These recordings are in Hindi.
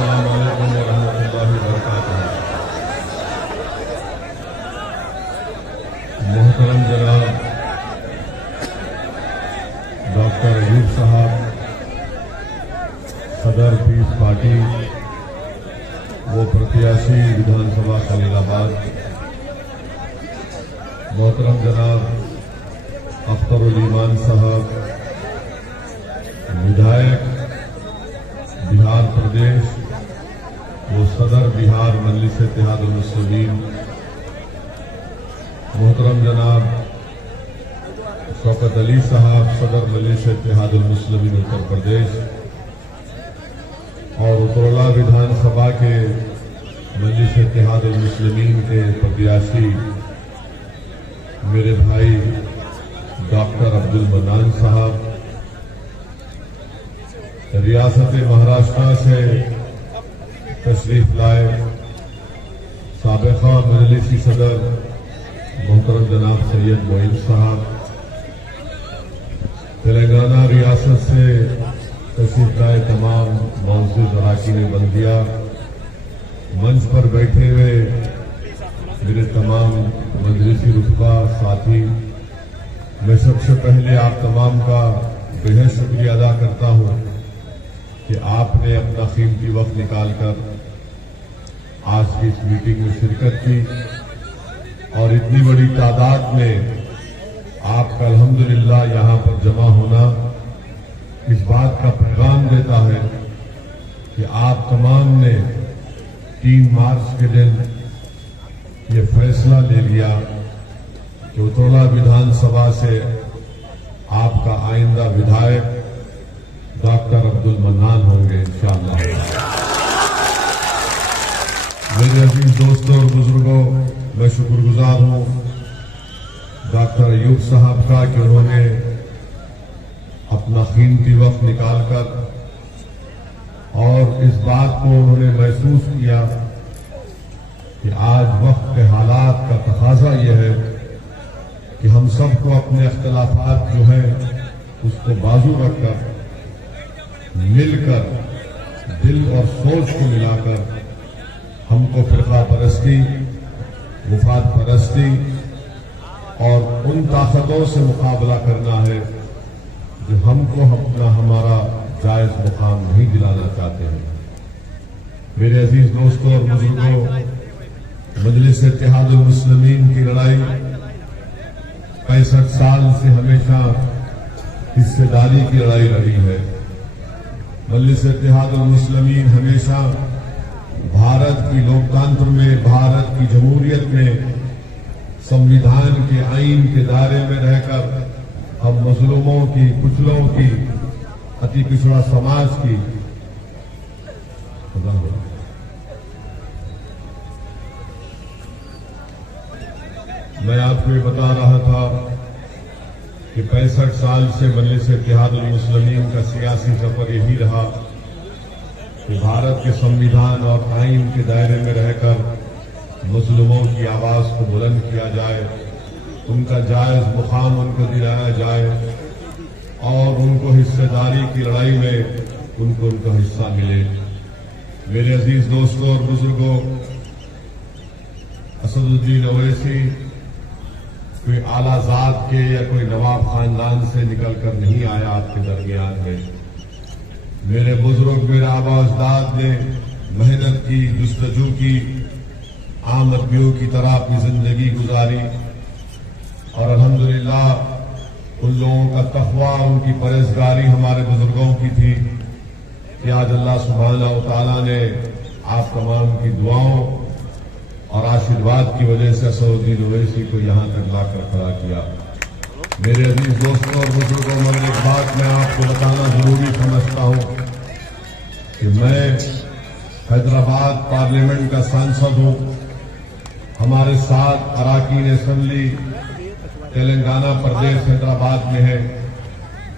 अस्सलाम वालेकुम व रहमतुल्लाहि व बरकातुहू। मोहतरम जनाब डॉक्टर अयूब साहब, सदर पीस पार्टी वो प्रत्याशी विधानसभा खलीलाबाद, मोहतरम जनाब अख्तरुल ईमान साहब, विधायक बिहार प्रदेश वो सदर बिहार मजलिस इत्तेहादुल मुस्लिमीन, मोहतरम जनाब शौकत अली साहब, सदर मजलिस इत्तेहादुल मुस्लिमीन उत्तर प्रदेश, और उत्तरला विधानसभा के मजलिस इत्तेहादुल मुस्लिमीन के प्रत्याशी मेरे भाई डॉक्टर अब्दुल मन्नान साहब, रियासत महाराष्ट्र से तशरीफ लाए साबिक़ा मजलिसी सदर मोहतरम जनाब सैयद मोइन साहब, तेलंगाना रियासत से तशरीफ लाए तमाम मौजूद अराकीन बल्दिया, मंच पर बैठे हुए मेरे तमाम मजलिसी रुतबा साथी, मैं सबसे पहले आप तमाम का बेहद शुक्रिया अदा करता हूं कि आपने अपना कीमती वक्त निकालकर आज की इस मीटिंग में शिरकत की और इतनी बड़ी तादाद में आपका अल्हम्दुलिल्लाह यहां पर जमा होना इस बात का पैगाम देता है कि आप तमाम ने 3 मार्च के दिन ये फैसला ले लिया कि उत्तरला विधानसभा से आपका आइंदा विधायक डॉक्टर अब्दुल मन्नान होंगे इंशाअल्लाह। मेरे अजीज दोस्तों और बुजुर्गों, मैं शुक्रगुजार हूं डॉक्टर अयूब साहब का कि उन्होंने अपना कीमती वक्त निकालकर और इस बात को उन्होंने महसूस किया कि आज वक्त के हालात का तकाजा यह है कि हम सबको अपने अख्तिलाफात जो है उसको बाजू रखकर मिलकर दिल और सोच को मिलाकर हमको फिरका परस्ती, मुफाद परस्ती और उन ताकतों से मुकाबला करना है जो हमको हमारा जायज मुकाम नहीं दिलाना चाहते हैं। मेरे अजीज दोस्तों और बुजुर्गों, मजलिस इत्तेहादुल मुस्लिमीन की लड़ाई 65 साल से हमेशा हिस्सेदारी की लड़ाई लड़ी है। मजलिस इत्तेहादुल मुस्लिमीन हमेशा भारत की लोकतंत्र में, भारत की जमहूरियत में संविधान के आईन के दायरे में रहकर हम मजलूमों की, कुचलों की, अति पिछड़ा समाज की मैं आपको ये बता रहा था कि 65 साल से मजलिस इत्तेहादुल मुस्लिमीन का सियासी सफर यही रहा कि भारत के संविधान और आईन के दायरे में रहकर मुस्लिमों की आवाज को बुलंद किया जाए, उनका जायज मुकाम उनको दिलाया जाए और उनको हिस्सेदारी की लड़ाई में उनको उनका हिस्सा मिले। मेरे अजीज दोस्तों और बुजुर्गों, असदुद्दीन ओवैसी कोई आला जात के या कोई नवाब खानदान से निकलकर नहीं आया आपके दरमियान में। मेरे बुजुर्ग, मेरे आबा अजदाद ने मेहनत की, जुस्तजू की, आम आदमियों की तरह अपनी जिंदगी गुजारी और अल्हम्दुलिल्लाह उन लोगों का तक़वा, उनकी परहेज़गारी हमारे बुजुर्गों की थी कि आज अल्लाह सुब्हानहू व तआला ने आप तमाम की दुआओं और आशीर्वाद की वजह से असदुद्दीन ओवैसी को यहां तक लाकर खड़ा किया। मेरे अजीज दोस्तों और बुजुर्गों, मगर एक बात मैं आपको बताना जरूरी समझता हूं कि मैं हैदराबाद पार्लियामेंट का सांसद हूं। हमारे साथ अराकीन असेंबली तेलंगाना प्रदेश हैदराबाद में है।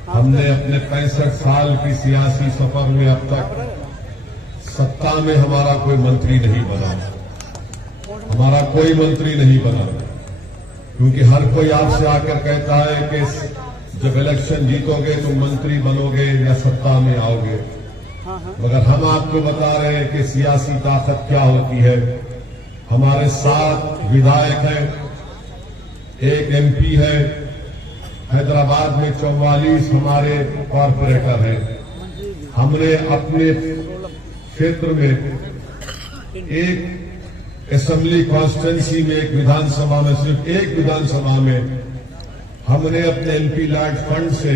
हमने अपने 65 साल की सियासी सफर में अब तक सत्ता में हमारा कोई मंत्री नहीं बना, हमारा कोई मंत्री नहीं बना, क्योंकि हर कोई आपसे आकर कहता है कि जब इलेक्शन जीतोगे तुम मंत्री बनोगे या सत्ता में आओगे। मगर हम आपको बता रहे हैं कि सियासी ताकत क्या होती है। हमारे 7 विधायक हैं, 1 MP है, हैदराबाद में 44 हमारे कॉरपोरेटर हैं। हमने अपने क्षेत्र में एक असेंबली कॉन्स्टिट्यूंसी में, एक विधानसभा में, सिर्फ एक विधानसभा में हमने अपने MP लैंड फंड से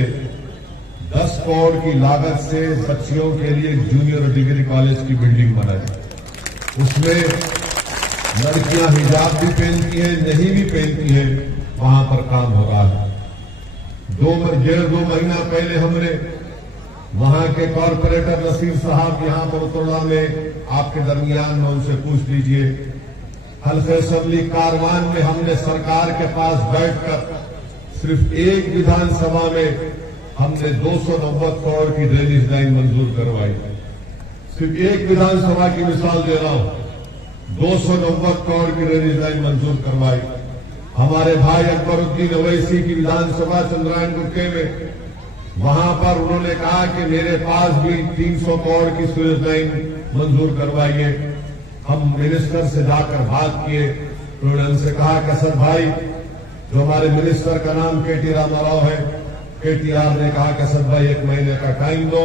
10 करोड़ की लागत से बच्चियों के लिए जूनियर डिग्री कॉलेज की बिल्डिंग बनाई। उसमें लड़कियां हिजाब भी पहनती हैं, नहीं भी पहनती हैं, वहां पर काम हो रहा है। 1.5-2 महीना पहले हमने वहां के कॉरपोरेटर नसीर साहब यहां पर उतरला में आपके दरमियान में, उनसे पूछ लीजिए। हल्के असेंबली कारवान में हमने सरकार के पास बैठकर सिर्फ एक विधानसभा में हमने 290 करोड़ की ड्रेनेज लाइन मंजूर करवाई। सिर्फ एक विधानसभा की मिसाल दे रहा हूं, 290 करोड़ की ड्रेनेज लाइन मंजूर करवाई। हमारे भाई अकबरुद्दीन अवैसी की विधानसभा चंद्रायन गुट्टे में, वहां पर उन्होंने कहा कि मेरे पास भी 300 करोड़ की सीवेज लाइन मंजूर करवाइए। हम मिनिस्टर से जाकर बात किए, उन्होंने हमसे कहा कि असद भाई, जो हमारे मिनिस्टर का नाम KT रामाराव है, KTR ने कहा कि असद भाई 1 महीने का टाइम दो,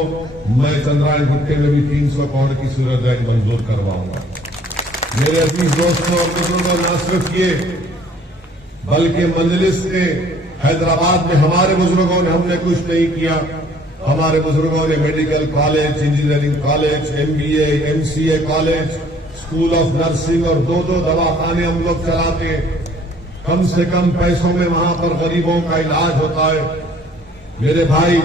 मैं चंद्रायन गुट्टे में भी 300 करोड़ की सीवेज लाइन मंजूर करवाऊंगा। मेरे अजीज दोस्तों और बुजुर्गों, न सिर्फ ये बल्कि मजलिस ने हैदराबाद में हमारे बुजुर्गों ने, हमने कुछ नहीं किया, हमारे बुजुर्गों ने medical college, engineering college, MBA, MCA college, school of nursing और 2-2 दवाखाने हम लोग चलाते। कम से कम पैसों में वहां पर गरीबों का इलाज होता है। मेरे भाई,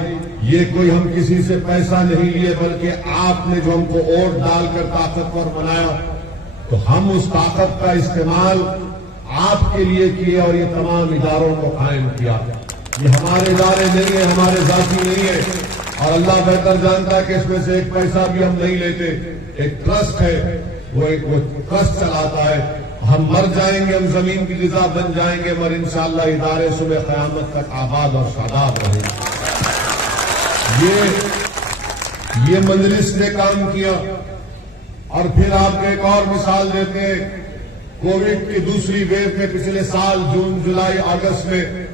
ये कोई हम किसी से पैसा नहीं लिए, बल्कि आपने जो हमको वोट डालकर ताकतवर बनाया, तो हम उस ताकत का इस्तेमाल आपके लिए किए और ये तमाम इदारों को कायम किया। ये हमारे इदारे नहीं है, हमारे जाति नहीं है, और अल्लाह बेहतर जानता है कि इसमें से एक पैसा भी हम नहीं लेते। एक ट्रस्ट है, वो ट्रस्ट चलाता है। हम मर जाएंगे, हम जमीन की ग़िज़ा बन जाएंगे, मगर इंशाअल्लाह इदारे सुबह क़यामत तक आबाद और शादाब रहेंगे। ये मजलिस ने काम किया। और फिर आपको एक और मिसाल देते हैं, कोविड की दूसरी वेव में पिछले साल जून, जुलाई, अगस्त में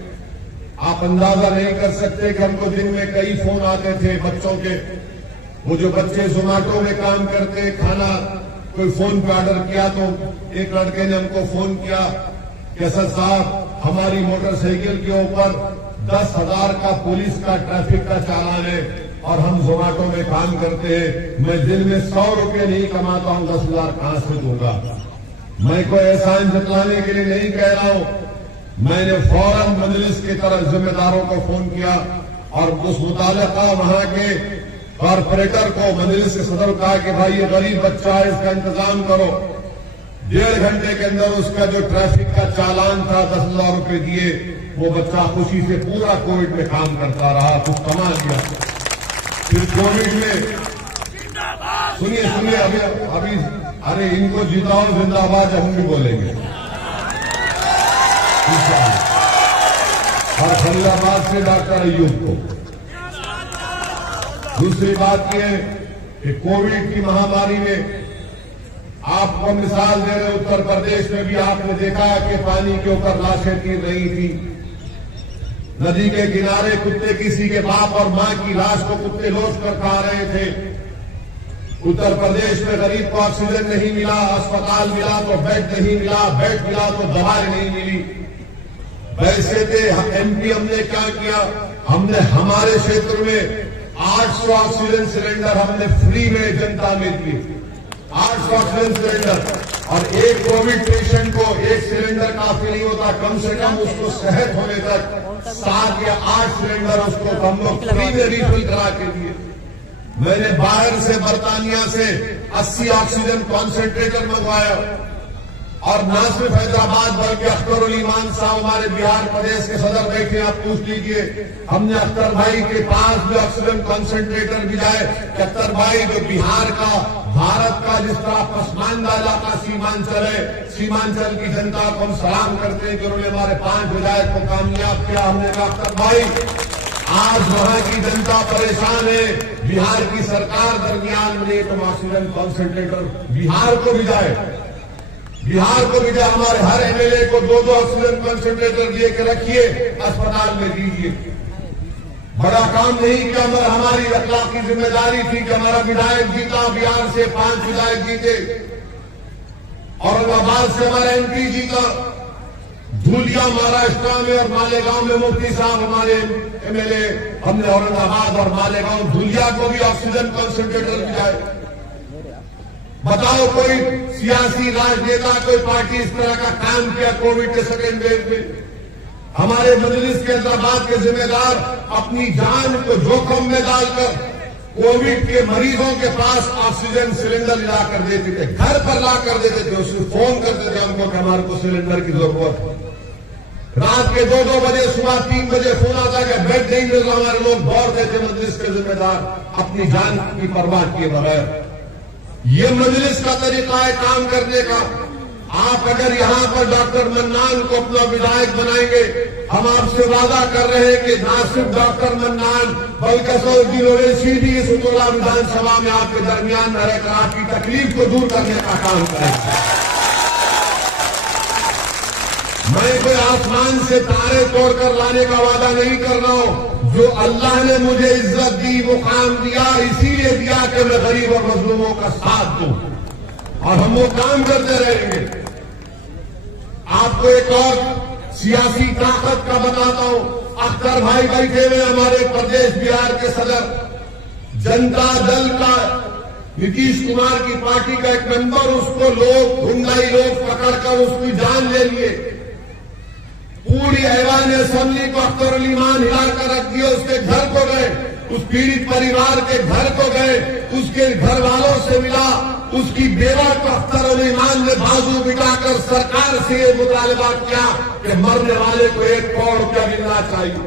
आप अंदाजा नहीं कर सकते कि हमको दिन में कई फोन आते थे बच्चों के। वो जो बच्चे जोमेटो में काम करते, खाना कोई फोन पे ऑर्डर किया, तो एक लड़के ने हमको फोन किया कि असद साहब, हमारी मोटरसाइकिल के ऊपर 10,000 का पुलिस का ट्रैफिक का चालान है और हम जोमेटो में काम करते हैं। मैं दिन में 100 रुपये नहीं कमाता हूं, 10,000 कहां से दूंगा। मैं कोई एहसान जतलाने के लिए नहीं कह रहा हूं। मैंने फौरन मजलिस की तरफ जिम्मेदारों को फोन किया और उस मुतालिका वहां के कॉरपोरेटर को, मजलिस के सदर को कहा कि भाई ये गरीब बच्चा है, इसका इंतजाम करो। 1.5 घंटे के अंदर उसका जो ट्रैफिक का चालान था 10,000 रुपये दिए। वो बच्चा खुशी से पूरा कोविड में काम करता रहा, कुछ कमा लिया। फिर कोविड में सुनिए अभी अरे इनको जिताओ जिंदाबाद हम भी बोलेंगे। और फरीदाबाद से डॉक्टर अय्यूब को। दूसरी बात यह कि कोविड की महामारी में आपको मिसाल दे रहे, उत्तर प्रदेश में भी आपने देखा कि पानी के ऊपर लाशें गिर रही थी। नदी के किनारे कुत्ते किसी के बाप और मां की लाश को कुत्ते लोच कर खा रहे थे। उत्तर प्रदेश में गरीब को ऑक्सीजन नहीं मिला, अस्पताल मिला तो बेड नहीं मिला, बेड मिला तो दवाई नहीं मिली। वैसे थे MP हमने क्या किया, हमने हमारे क्षेत्र में 800 ऑक्सीजन सिलेंडर हमने फ्री में जनता में दिए। 800 ऑक्सीजन सिलेंडर, और एक कोविड पेशेंट को एक सिलेंडर काफी नहीं होता, कम से कम उसको सेहत होने तक 7 या 8 सिलेंडर उसको हम लोग फ्री में रिफिल करा के दिए। मैंने बाहर से, बर्तानिया से 80 ऑक्सीजन कॉन्सेंट्रेटर मंगवाया। और न सिर्फ हैदराबाद बल्कि अख्तरुल ईमान साहब हमारे बिहार प्रदेश के सदर बैठे, आप पूछ लीजिए। हमने अख्तर भाई के पास भी ऑक्सीजन कॉन्सेंट्रेटर भिजाए कि अख्तर भाई जो बिहार का, भारत का जिस तरह पसमानदा इलाका सीमांचल है, सीमांचल की जनता को हम सलाम करते हैं कि उन्होंने हमारे 5 विधायक को कामयाब किया। हमने कहा अख्तर भाई आज वहां की जनता परेशान है। बिहार की सरकार दरमियान में तो ऑक्सीजन कॉन्सेंट्रेटर बिहार को भी जाए, हमारे हर एमएलए को 2-2 ऑक्सीजन कॉन्सेंट्रेटर दिए के रखिए, अस्पताल में दीजिए। बड़ा काम नहीं किया, मगर हमारी अखलाकी जिम्मेदारी थी कि हमारा विधायक जीता, बिहार से 5 विधायक जीते, औरंगाबाद से हमारा एमपी जीता, धूलिया महाराष्ट्र में और मालेगांव में मुफ्ती साहब हमारे एमएलए, हमने औरंगाबाद और मालेगांव धूलिया को भी ऑक्सीजन कॉन्सेंट्रेटर दिया है। बताओ कोई सियासी राजनेता, कोई पार्टी इस तरह का काम किया कोविड के सेकेंड वेव में? हमारे मजलिस के हैदराबाद के जिम्मेदार अपनी जान को जोखिम में डालकर कोविड के मरीजों के पास ऑक्सीजन सिलेंडर ला कर देते थे, घर पर ला कर देते थे, उसको फोन करते थे हमको कि हमारे को सिलेंडर की जरूरत है। रात के 2-2 बजे, सुबह 3 बजे फोन आता कि बेड नहीं मिल रहा, हमारे लोग दौड़ते थे मजलिस के जिम्मेदार अपनी जान की परवाह किए बगैर। ये मजलिस का तरीका है काम करने का। आप अगर यहां पर डॉक्टर मन्नान को अपना विधायक बनाएंगे, हम आपसे वादा कर रहे हैं कि ना सिर्फ डॉक्टर मन्नान बल्कि सऊदी ओवैसी भी इस उतोला विधानसभा में आपके दरमियान में रहकर आपकी तकलीफ को दूर करने का काम करेंगे। मैं कोई आसमान से तारे तोड़कर लाने का वादा नहीं कर रहा हूं। जो अल्लाह ने मुझे इज्जत दी, मुकाम दिया, इसीलिए दिया कि मैं गरीब और मजलूमों का साथ दूं, और हम वो काम करते रहेंगे। आपको एक और सियासी ताकत का बताता हूं। अख्तर भाई बैठे हुए हमारे प्रदेश बिहार के सदर, जनता दल का नीतीश कुमार की पार्टी का एक मेंबर, उसको लोग गुंडाई लोग पकड़कर उसकी जान ले लिए। पूरी ऐवान असेंबली को अख्तर अली मान हिलाकर रख दिया। उसके घर को गए, उस पीड़ित परिवार के घर को गए, उसके घर वालों से मिला, उसकी बेवा को अख्तर अली मान ने बाजू बिठाकर सरकार से ये मुतालबा किया कि मरने वाले को 1 करोड़ रुपया मिलना चाहिए।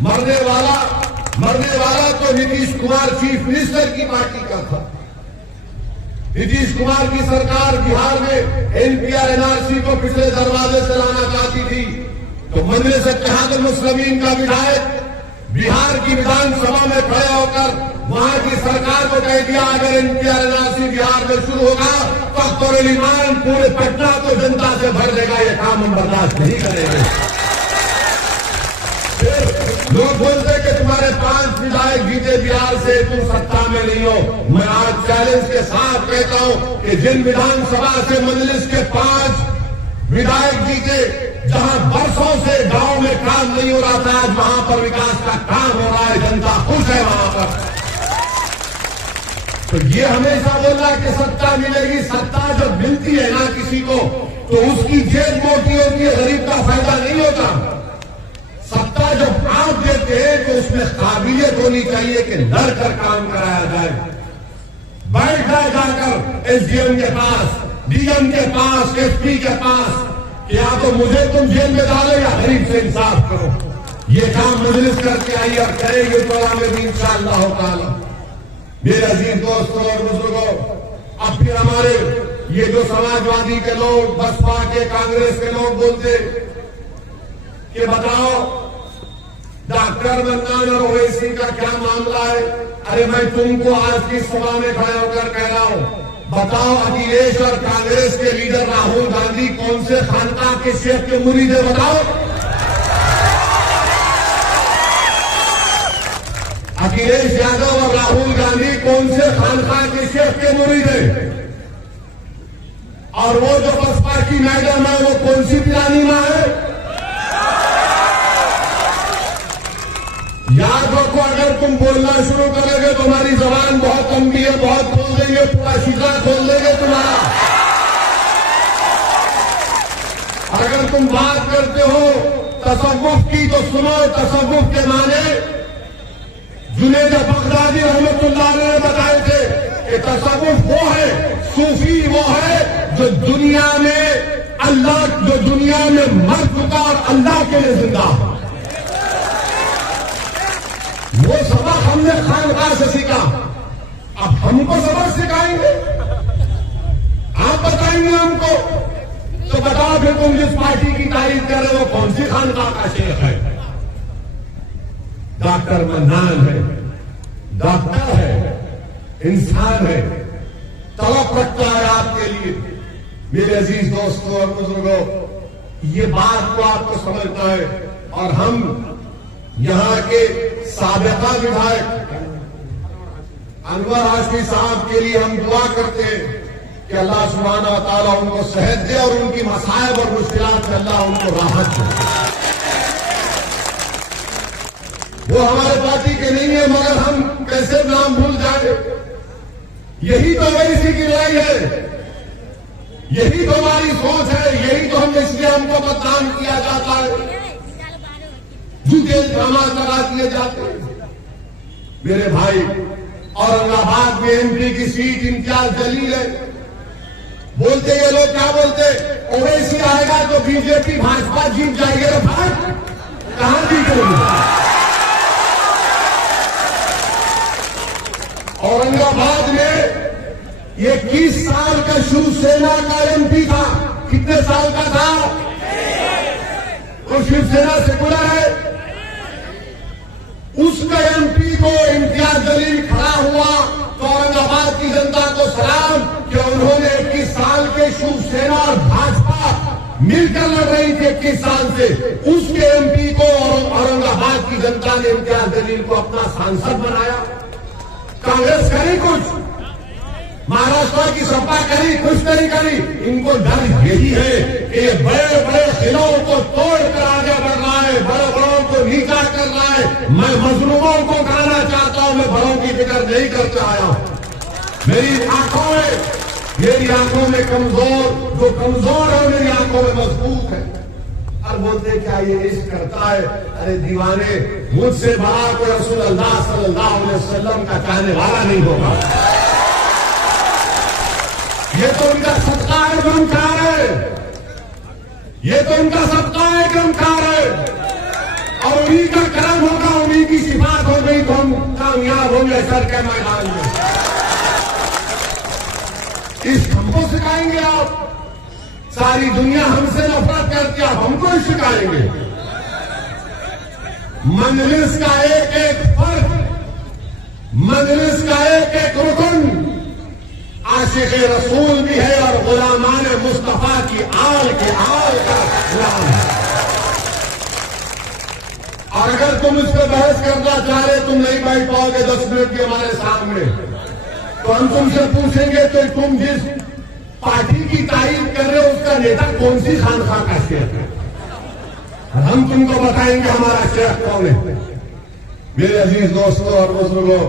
मरने वाला तो नीतीश कुमार चीफ मिनिस्टर की पार्टी का था। नीतीश कुमार की सरकार बिहार में एनपीआर एनआरसी को पिछले दरवाजे से लाना चाहती थी, तो मजलिस इत्तेहादुल मुस्लिमीन का विधायक बिहार की विधानसभा में खड़े होकर वहां की सरकार को कह दिया अगर एनपीआर एनआरसी बिहार में शुरू होगा तो अख्तर अली मान पूरे पटना को जनता से भर देगा। ये काम हम बर्दाश्त नहीं करेंगे। फिर लोग बोलते कि तुम्हारे 5 विधायक जीते बिहार से, तुम सत्ता में नहीं हो। मैं आज चैलेंज के साथ कहता हूं कि जिन विधानसभा से मजलिस के 5 विधायक जीते, जहां वर्षों से गांव में काम नहीं हो रहा था, आज वहां पर विकास का काम हो रहा है, जनता खुश है वहां पर। तो ये हमेशा बोलना कि सत्ता मिलेगी, सत्ता जब मिलती है ना किसी को तो उसकी जेब मोटी होती है, गरीब का फायदा नहीं होता। सत्ता जब आप देते हैं तो उसमें काबिलियत होनी चाहिए कि लड़कर काम कराया जाए। बैठ जाए जाकर एसडीएम के पास, डीएम के पास, एसपी के पास, या तो मुझे तुम जेल में डालो या गरीब से इंसाफ करो। ये काम मजलिस करके आई और करेंगे तो में भी इंशाअल्लाह ताला। मेरे अजीज दोस्तों और बुजुर्गों, अब फिर हमारे ये जो समाजवादी के लोग, बसपा के, कांग्रेस के लोग बोलते कि बताओ डॉक्टर मन्नान और ओवैसी का क्या मामला है। अरे मैं तुमको आज की सभा में खड़े होकर कह रहा हूं, बताओ अखिलेश और कांग्रेस के लीडर राहुल गांधी कौन से खानका के शेख के मुरीद है? बताओ। अखिलेश यादव और राहुल गांधी कौन से खानका के शेख के मुरीद है? और वो जो बसपा की मैडम है वो कौन सी पिरानी मां है? याद रखो, अगर तुम बोलना शुरू करोगे तो हमारी जबान बहुत लंबी है, बहुत बोल देंगे, पूरा शीशा खोल देंगे तुम्हारा। अगर तुम बात करते हो तसव्वुफ की तो सुनो, तसव्वुफ के माने जुनैद बगदादी रहमतुल्लाह ने बताए थे कि तसव्वुफ वो है, सूफी वो है जो दुनिया में मर चुका और अल्लाह के लिए जिंदा है। वो सबक हमने खानकाह से सीखा, अब हमको सबक सिखाएंगे, आप बताएंगे हमको। तो बताओ फिर तुम जिस पार्टी की तारीफ कर रहे हो कौन सी खानकाह का शेख है? डॉक्टर मन्नान है, डॉक्टर है, इंसान है, तड़प रखता है आपके लिए। मेरे अजीज दोस्तों और बुजुर्गों, ये बात को आपको समझना है। और हम यहां के साबिका विधायक अनवर हाशमी साहब के लिए हम दुआ करते हैं कि अल्लाह सुब्हानहू व तआला उनको सेहत दे और उनकी मसाइब और मुश्किलात से अल्लाह उनको राहत दे। वो हमारे पार्टी के नहीं है, मगर हम कैसे नाम भूल जाए। यही तो ओवैसी की लड़ाई है, यही तो हमारी सोच है, यही तो हम इसलिए हमको बदनाम किया जाता है, झूठे इल्जामात लगा दिए जाते हैं। मेरे भाई, औरंगाबाद में एमपी की सीट इम्तियाज जलील है। बोलते ये लोग क्या बोलते, ओवैसी आएगा तो बीजेपी भाजपा जीत जाएगी। अरे भाई, कहां जीतेंगे? औरंगाबाद में 21 साल का शिवसेना का एमपी था। कितने साल का था? वो शिवसेना सेकुलर है। उसका एमपी को इम्तियाज जलील खड़ा हुआ तो औरंगाबाद की जनता को सलाम कि उन्होंने 21 साल के शिवसेना और भाजपा मिलकर लड़ रही थी 21 साल से। उसके एमपी को औरंगाबाद की जनता ने इम्तियाज जलील को अपना सांसद बनाया। कांग्रेस करी कुछ, महाराष्ट्र की सपा करी, कुछ नहीं करी। इनको डर यही है कि ये बड़े बड़े खिलों को तोड़कर आगे बढ़ रहा है, बड़े बड़ों को नीचा कर रहा है। मैं मजलूमों को कहना चाहता हूं, मैं बड़ों की फिक्र नहीं करते आया हूं। मेरी आंखों में कमजोर, जो कमजोर है मेरी आंखों में मजबूत है। और बोलते क्या ये इश्क करता है? अरे दीवाने, मुझसे बड़ा कोई रसूल अल्लाह सल्लल्लाहु अलैहि वसल्लम का चाहने वाला नहीं होगा। ये तो उनका सदका है जो हम खा रहे हैं, ये तो उनका सदका है जो हम खा रहे हैं। और उन्हीं का करम होगा, उन्हीं की सिफात हो गई तो हम कामयाब होंगे सर के मैदान में। इस हमको सिखाएंगे आप? सारी दुनिया हमसे नफरत करती है, आप हमको ही सिखाएंगे? मजलिस का एक एक फर्क, मजलिस का एक एक रुकन आशिक रसूल भी है और गुलामान मुस्तफा की आल के आल का गुलाम है। और अगर तुम इस पर बहस करना चाह रहे, तुम नहीं बैठ पाओगे 10 मिनट भी हमारे सामने, तो हम तुमसे पूछेंगे तो तुम जिस पार्टी की तारीफ कर रहे हो उसका नेता कौन सी खानखा का शेख है? हम तुमको बताएंगे हमारा शेख कौन है। मेरे अजीज दोस्तों और बुजुर्गों,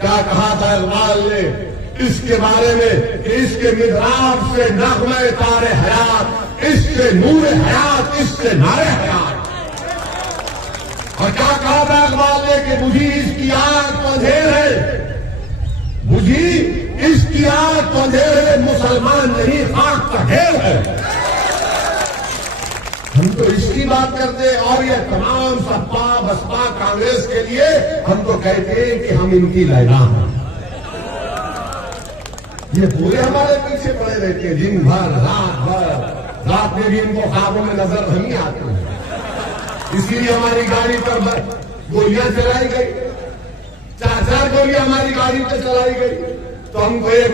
क्या कहा था इकबाल ने इसके बारे में कि इसके मिज़राब से नग़्मे तारे हयात, इससे नूर हयात, इससे नारे हयात। और क्या कहा था इकबाल ने कि बुझी इसकी आग तो अंधेर है, बुझी इसकी आग तो अंधेर है, मुसलमान नहीं खाक का ढेर है। हम तो इसकी बात करते और ये तमाम सपा बसपा कांग्रेस के लिए हम तो कहते हैं कि हम इनकी लैला हैं। ये पूरे हमारे पीछे पड़े रहते हैं दिन भर रात भर, रात में भी इनको ख्वाबों में नजर नहीं आते हैं। इसीलिए हमारी गाड़ी पर गोलियां चलाई गई, 4-4 गोलियां हमारी गाड़ी पर चलाई गई। तो हमको एक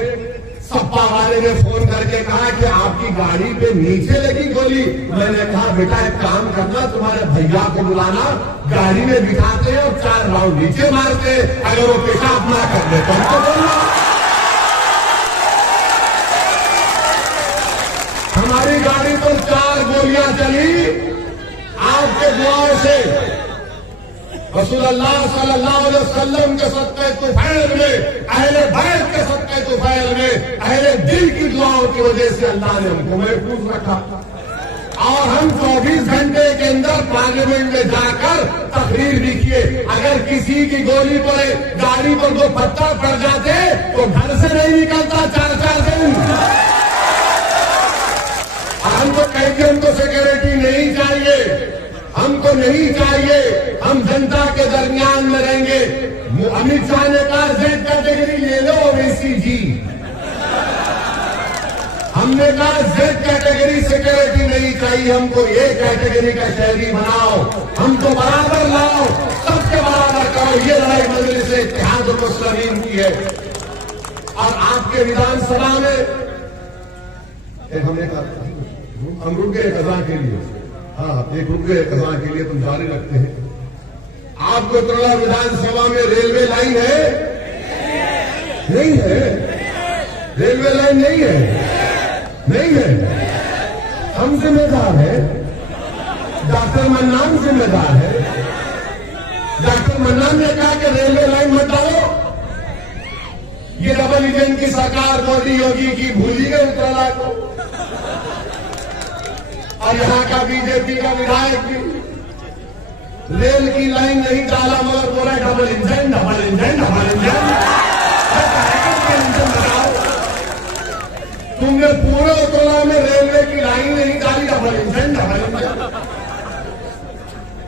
सपा वाले ने फोन करके कहा कि आपकी गाड़ी पे नीचे लगी गोली। मैंने कहा बेटा एक काम करना, तुम्हारे भैया को बुलाना, गाड़ी में बिठाते हैं और 4 राउंड नीचे मारते हैं, अगर वो पेशाब ना कर ले तो हमको बोलना। हमारी गाड़ी पर 4 गोलियां चली आपके दुआओं से। रसूलुल्लाह सल्लल्लाहु अलैहि वसल्लम के सदक़े तुफैल में, अहले बैत के सदक़े तुफैल में, अहले दिल की दुआओं की वजह से अल्लाह ने हमको महफूज रखा। और हम 24 घंटे के अंदर पार्लियामेंट में जाकर तकरीर भी किए। अगर किसी की गोली पर गाड़ी पर 2 पत्थर पड़ जाते तो घर से नहीं निकलता 4-4 दिन। हमको कहते हमको सिक्योरिटी नहीं चाहिए, हमको नहीं चाहिए, हम जनता के दरमियान में रहेंगे। अमित शाह ने कहा जेड कैटेगरी ले लो ओवैसी जी। हमने कहा जेड कैटेगरी सिक्योरिटी नहीं चाहिए, हमको ये कैटेगरी का शहरी बनाओ, हमको बराबर लाओ, सब के बराबर करो, ये लड़ाई मजलिस इत्तेहाद मुस्लिमीन की है। और आपके विधानसभा में हमने कहा हम रुक गए कजा के लिए, हाँ एक रुक गए कजा के लिए, तुम जारी रखते हैं। आपको त्रिपुरा विधानसभा में रेलवे लाइन है? नहीं है, रेलवे लाइन नहीं है, नहीं है। हम जिम्मेदार है, डॉक्टर मन्नान जिम्मेदार है। डॉक्टर मन्नान ने कहा कि रेलवे लाइन मत डालो। ये डबल इंजन की सरकार मोदी योगी की भूली गई उत्तराला को, और यहां का बीजेपी का विधायक भी रेल की लाइन नहीं डाला, मगर बोला double engine double engine double engine. Engine लगाओ, तुमने पूरे उत्तराला में रेलवे की लाइन नहीं डाली, डबल इंजन डबल इंजन।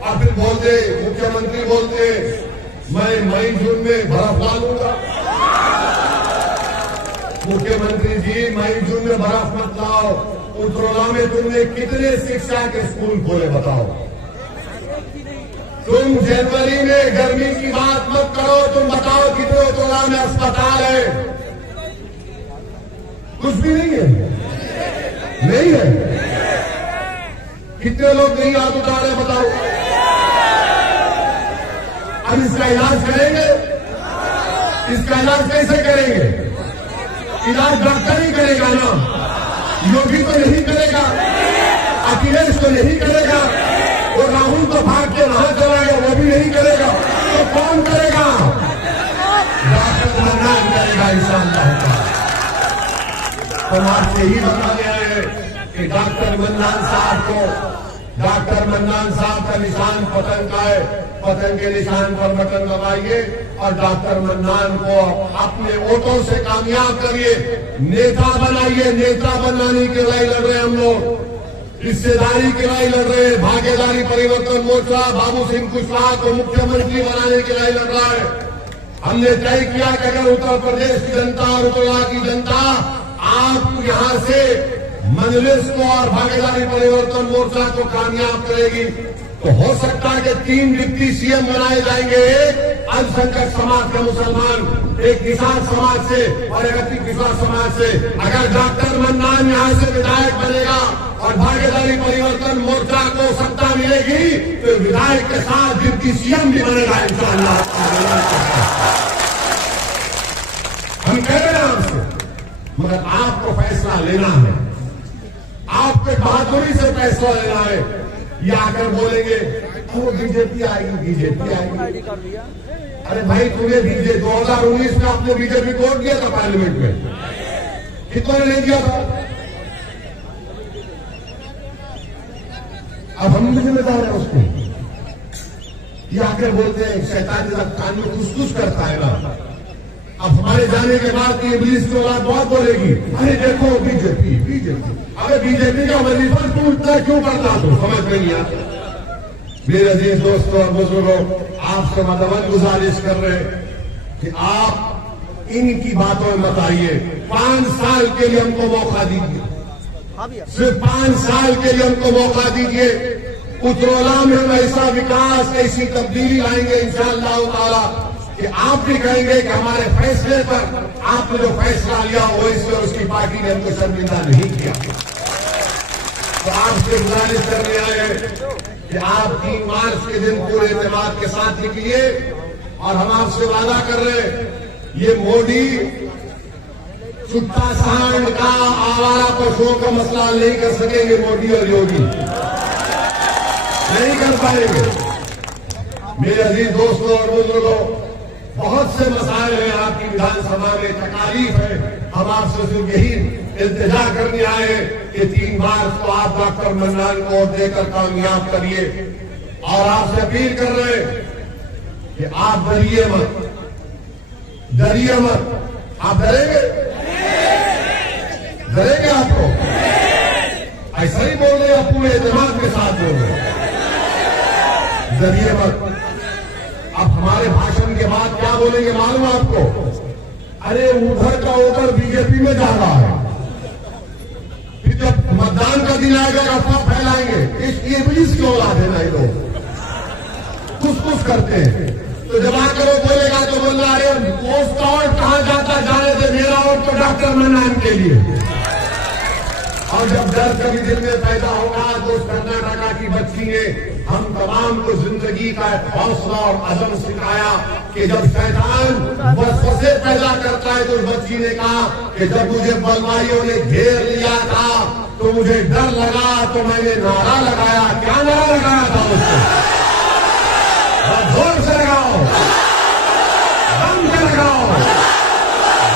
और फिर बोलते मुख्यमंत्री बोलते मैं मई जून में बर्फ डालूंगा। मुख्यमंत्री जी मई जून में बर्फ मत लाओ, उत्तराला में तुमने कितने शिक्षा के स्कूल खोले बताओ। तुम जनवरी में गर्मी की बात मत करो, तुम बताओ कितने उत्तराला में अस्पताल है? कुछ भी नहीं है, नहीं है। कितने लोग नहीं हाथ उठा रहे बताओ? अब इसका इलाज करेंगे? इसका इलाज कैसे करेंगे? इलाज डॉक्टर ही करेगा ना, योगी तो नहीं करेगा, अखिलेश तो नहीं करेगा, और राहुल तो भाग के वहां चला गया, वो भी नहीं करेगा, तो कौन करेगा? डॉक्टर मन्नान करेगा इंशाअल्लाह। तो आपसे ही बता गया है कि डॉक्टर मन्नान साहब को, डॉक्टर मन्नान साहब का निशान पतंग का है, पतंग के निशान पर बटन दबाइए और डॉक्टर मन्नान को अपने वोटों से कामयाब करिए, नेता बनाइए। नेता बनाने की लड़ाई लड़ रहे हैं हम लोग, हिस्सेदारी की लड़ाई लड़ रहे हैं। भागीदारी परिवर्तन मोर्चा बाबू सिंह कुशवाहा को मुख्यमंत्री बनाने की लड़ाई लड़ रहा है। हमने तय किया कि अगर उत्तर प्रदेश की जनता और उत्तराला की जनता आप यहां से मजलिस को और भागीदारी परिवर्तन मोर्चा को कामयाब करेगी, तो हो सकता है कि 3 डिप्टी सीएम बनाए जाएंगे, एक अल्पसंख्यक समाज के मुसलमान, एक किसान समाज से और एक अति पिछड़ा समाज से। अगर डॉक्टर मन्नान यहां से विधायक बनेगा और भागीदारी परिवर्तन मोर्चा को सत्ता मिलेगी, तो विधायक के साथ डिप्टी सीएम भी बनेगा इंशाअल्लाह। हम कह रहे हैं आपसे, मगर आपको फैसला लेना है, आपके बहादुरी से फैसला लेना है। ये आकर बोलेंगे वो बीजेपी आएगी, बीजेपी आएगी। अरे भाई तुम्हें बीजेपी 2019 में आपने बीजेपी को वोट दिया था पार्लियामेंट में, कितनों ने नहीं दिया था? अब हम भी जिम्मेदार है उसको। ये आकर बोलते हैं शैतान जैसा कान में कुछ करता है ना। अब हमारे जाने के बाद ये इब्लीस की औलाद बहुत बोलेगी, अरे देखो बीजेपी बीजेपी। अरे बीजेपी का वजीफा तू इतना क्यों करता, तो समझ नहीं आता। मेरे अजीज दोस्तों और बुजुर्गों, आपसे मदद गुजारिश कर रहे कि आप इनकी बातों में मत आइए। 5 साल के लिए हमको मौका दीजिए, सिर्फ 5 साल के लिए हमको मौका दीजिए। उत्तराला में हम ऐसा विकास, ऐसी तब्दीली लाएंगे इंशाअल्लाह ताला कि आप भी कहेंगे कि हमारे फैसले पर आपने जो फैसला लिया वो इसमें उसकी पार्टी ने हमको शर्मिंदा नहीं किया। तो आपसे गुजारिश करने आए हैं कि आप 3 मार्च के दिन पूरे एतमाद के साथ निकलिए, और हम आपसे वादा कर रहे हैं, ये मोदी छुट्टा सांड का, आवारा पशुओं का मसला नहीं कर सकेंगे। मोदी और योगी नहीं कर पाएंगे। मेरे अजीज दोस्तों और बुजुर्गों, बहुत से मसाइल हैं आपकी विधानसभा में, तकालीफ है। हम आपसे सिर्फ यही इल्तिजा करने आए हैं कि 3 मार्च को आप डॉक्टर मन्नान को वोट देकर कामयाब करिए, और आपसे अपील कर रहे हैं कि आप डरिए मत, डरिए मत। आप डरेंगे? डरेंगे आप लोग? ऐसा ही बोल रहे हैं, पूरे एतमाद के साथ बोल रहे हैं, डरिए मत। अब हमारे भाषण के बाद क्या बोलेंगे मालूम आपको? अरे उधर का उधर बीजेपी में जा रहा है, फिर जब मतदान का दिन आएगा अफवाह फैलाएंगे। इस इब्लीस की औलाद है ना ये लोग, कुछ करते हैं। तो जब आकर वो बोलेगा तो बोलना, अरे उसका वोट कहां जाता, जाने से मेरा वोट तो डॉक्टर मन्नान के लिए। और जब डर कभी दिल में पैदा होगा तो उस कर्नाटका की बच्ची ने हम तमाम को जिंदगी का एक हौसला और अज़म सिखाया कि जब शैतान वसवसे पैदा करता है, तो उस बच्ची ने कहा कि जब मुझे बलवाइयों ने घेर लिया था तो मुझे डर लगा, तो मैंने नारा लगाया। क्या नारा लगाया था उसको? जोर से लगाओ, दम के लगाओ,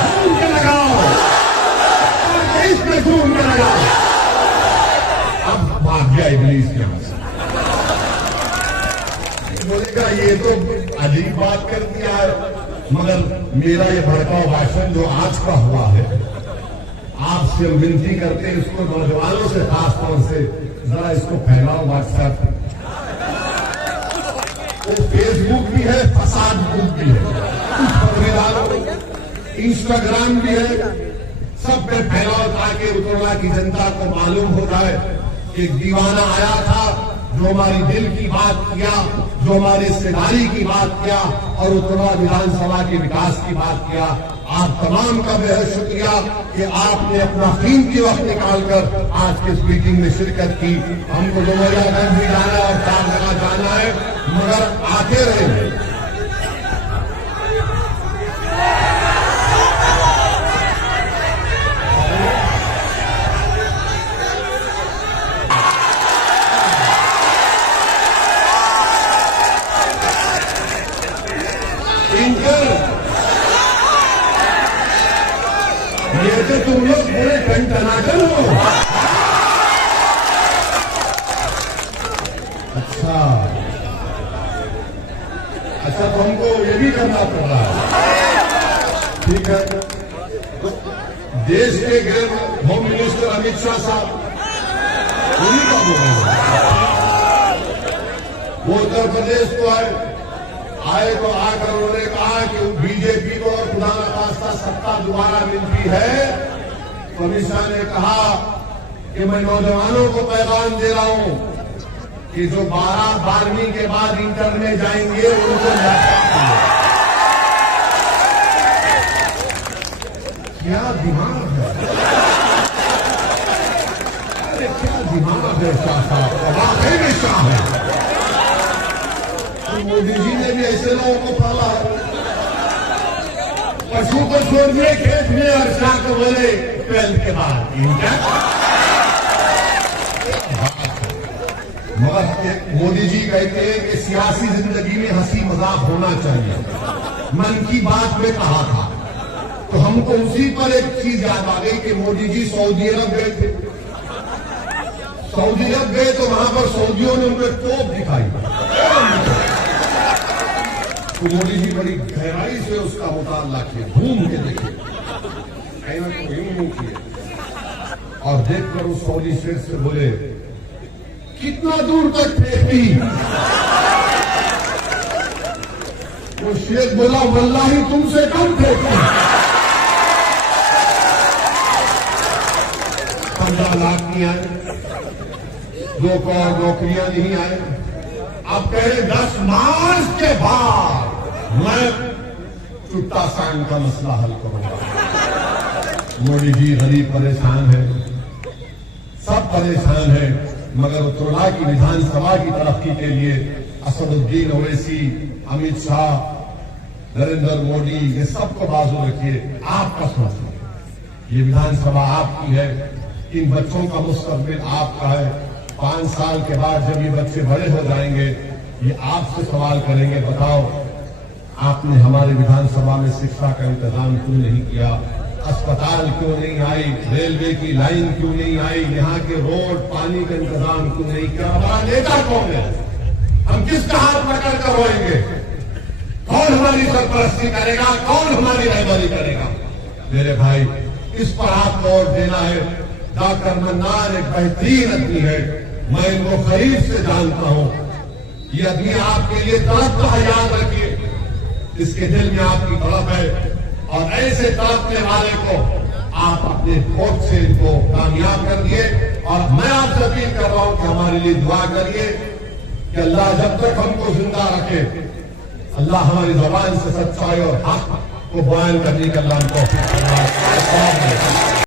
घूम के लगाओ, इसमें घूम के लगाओ। अब भाग गया इब्लीस यहां से। बोलेगा ये तो अजीब बात कर दिया है, मगर मेरा ये भड़काऊ भाषण जो आज का हुआ है, आपसे विनती करते हैं इसको नौजवानों से, खासतौर से जरा इसको फैलाओ। व्हाट्सएप, वो फेसबुक भी है, फसाद बुक भी है, कुछ पर भी डालो, इंस्टाग्राम भी है, सब पे फैलाओ ताकि उत्तरला की जनता को मालूम हो जाए कि एक दीवाना आया था जो हमारी दिल की बात किया, जो हमारी रिश्तेदारी की बात किया और उत्तरला विधानसभा के विकास की बात किया। आप तमाम का बेहद शुक्रिया कि आपने अपना कीमती वक्त निकालकर आज के इस मीटिंग में शिरकत की। हमको डुमरियागंज भी जाना है और 4 जगह जाना है, मगर आते रहे। ये तो तुम लोग पूरे टनाटन हो। अच्छा, तो हमको ये भी करना पड़ रहा है। ठीक है, तो देश के गृह होम मिनिस्टर अमित शाह साहब उन्हीं का बोल रहे हैं। वो उत्तर प्रदेश को आए तो आकर उन्होंने कहा कि बीजेपी को और खुदा न खास्ता सत्ता दोबारा मिलती है, तो अमित शाह ने कहा कि मैं नौजवानों को पैगाम दे रहा हूं कि जो 12वीं के बाद इंटर में जाएंगे उनको क्या दिमाग है, अरे क्या दिमाग है शाह साहब, वाकई में शाह है। मोदी जी ने भी ऐसे लोगों को पाला है। पशु को छोड़ दिए खेत में और शाह को बोले 12 के बाद इंटर। मगर मोदी जी कहते हैं कि सियासी जिंदगी में हंसी मजाक होना चाहिए। मन की बात में कहा था, तो हमको उसी पर एक चीज याद आ गई कि मोदी जी सऊदी अरब गए थे। सऊदी अरब गए तो वहां पर सऊदियों ने उनको तोप दिखाई, तो मोदी जी बड़ी गहराई से उसका मुताला किए, घूम के देखे, कहना को यूं किए और देखकर उस सऊदी शेख से बोले कितना दूर तक फेंकती? वो शेख बोला वल्लाही तुमसे कम फेंकती। 15 लाख नहीं आए, 2 करोड़ नौकरियां नहीं आए। अब कह रहे 10 मार्च के बाद मैं चुट्टा सांग का मसला हल करूंगा। मोदी जी गरीब परेशान है, सब परेशान है, मगर उत्तरला की विधानसभा की तरक्की के लिए असदुद्दीन ओवैसी, अमित शाह, नरेंद्र मोदी, ये सबको बाजू रखिए। आपका सोचिए, ये विधानसभा आपकी है, इन बच्चों का मुस्तकबिल आपका है। 5 साल के बाद जब ये बच्चे बड़े हो जाएंगे, ये आपसे सवाल करेंगे, बताओ आपने हमारे विधानसभा में शिक्षा का इंतजाम क्यों नहीं किया, अस्पताल क्यों नहीं आई, रेलवे की लाइन क्यों नहीं आई, यहाँ के रोड पानी का इंतजाम क्यों नहीं किया? हमारा नेता कौन है? हम किसका हाथ पकड़ कर रोएंगे? कौन हमारी सरपरस्ती करेगा? कौन हमारी रहबरी करेगा? मेरे भाई, इस पर आपको वोट देना है। डॉक्टर मन्नान एक बेहतरीन आदमी है, मैं इनको करीब से जानता हूं। ये आदमी आपके लिए तड़पता है, याद रखिए, इसके दिल में आपकी तड़प है, और ऐसे तड़पने वाले को आप अपने वोट से इनको कामयाब कर दिए। और मैं आपसे अपील कर रहा हूं कि हमारे लिए दुआ करिए कि अल्लाह जब तक हमको जिंदा रखे अल्लाह हमारी जबान से सच्चाई और हक को बयान करने का अल्लाह हमको